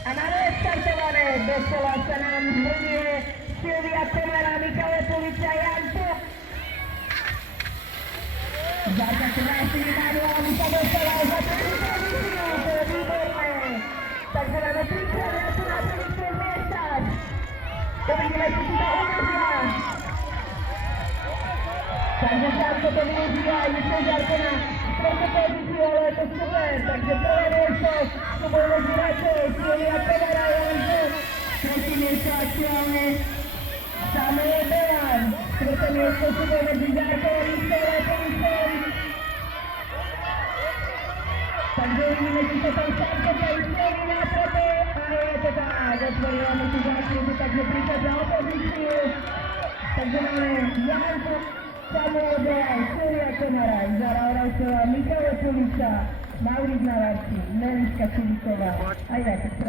A máme odstartované, doslova sa nám zhrnie Silvia Komera, Michal Lepovič a Jan Puk. Zárka sa vlastne nemádu, ale sa dostala za prvú pozíciu, to je výborné. Takže máme 3 krát na prvých miestach. Uvidíme, či si to udržia. Takže Zárko to využíva, myslím Zárko na prvú pozíciu, ale je to super. Takže prvé miesto, tu budeme zvíračej, Silvia Komera, Jan Puk. Tretie miesto aktuálne Samuel Belan. Štvrté miesto si bude medzi Zárkou a Michal Lepovičom. Takže uvidíme, či sa tam Zárko poistí na prvé. A je to tak, otvorila mu tu zákrutu, takže prichádza o pozíciu. Takže máme Jan Puk, Samuel Belan, Silvia Komera, Zara Oravcová, Michal Lepoviča, Mauric Navarči, Neliška Čiliková a Jakub